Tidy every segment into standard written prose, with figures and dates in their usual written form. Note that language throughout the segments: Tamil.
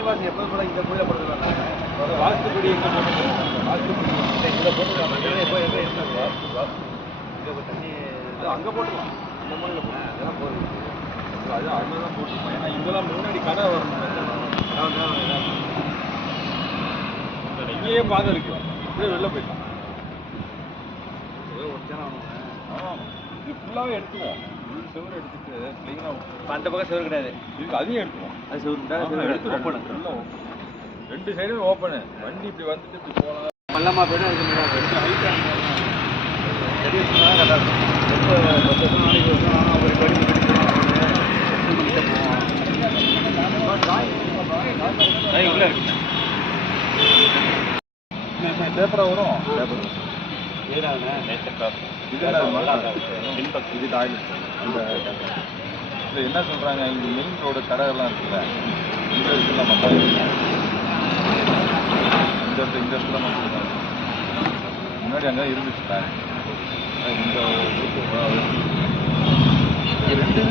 சீனிவாசன் எப்போ கூட இந்த கோயிலை போட்டுருக்காங்க. வாஸ்துப்படி எங்கே போட்டு வாஸ்துப்படி இதில் போட்டுருக்காங்க. எப்போ எங்கே இருந்தாங்க இங்கே தண்ணி அங்கே போட்டுருவான். இந்த மூலையில் போட்டு அதெல்லாம் போகுது. அது அதில் தான் போட்டுருப்போம். ஏன்னா இங்கெல்லாம் முன்னாடி கடை வரணும். இங்கேயே பாதை இருக்கு. இப்படியே வெளில போயிட்டான். இது ஃபுல்லாகவே எடுத்துவோம். செவரு எடுத்துட்டு கிளீனாக அந்த பக்கம் செவரு கிடையாது. இதுக்கு அதையும் எடுத்துவோம். அது செவரு எடுத்து ஓப்பனு ஃபுல்லாக ரெண்டு சைடும் ஓப்பனு. வண்டி இப்படி வந்துட்டு இப்படி போகலாம். மல்லம்மா போய்ட்டு அதுக்கு ரெண்டு ஹைட்டாக செடி வச்சுனா கரெக்டாக இருக்கும். ரொம்ப 10 வருஷம் நாளைக்கு வருஷம் ஆனால் ஒரு படி உள்ள இருக்கு. பேப்பரா வரும். பேப்பர் இது ஆயில் அந்த இல்லை என்ன சொல்கிறாங்க, இங்கே மெயின் ரோடு கடையெல்லாம் இருக்குல்ல, இந்த இடத்துல நம்ம இந்த இடத்துல நம்ம முன்னாடி அங்கே இருந்துச்சுல இந்த ரெண்டு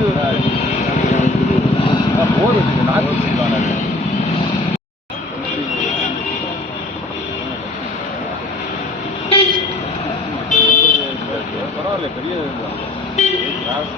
போர் வச்சுருக்கு. நாட்டு வச்சுருக்காங்க. பரவாயில்ல, பெரிய கிராஸ்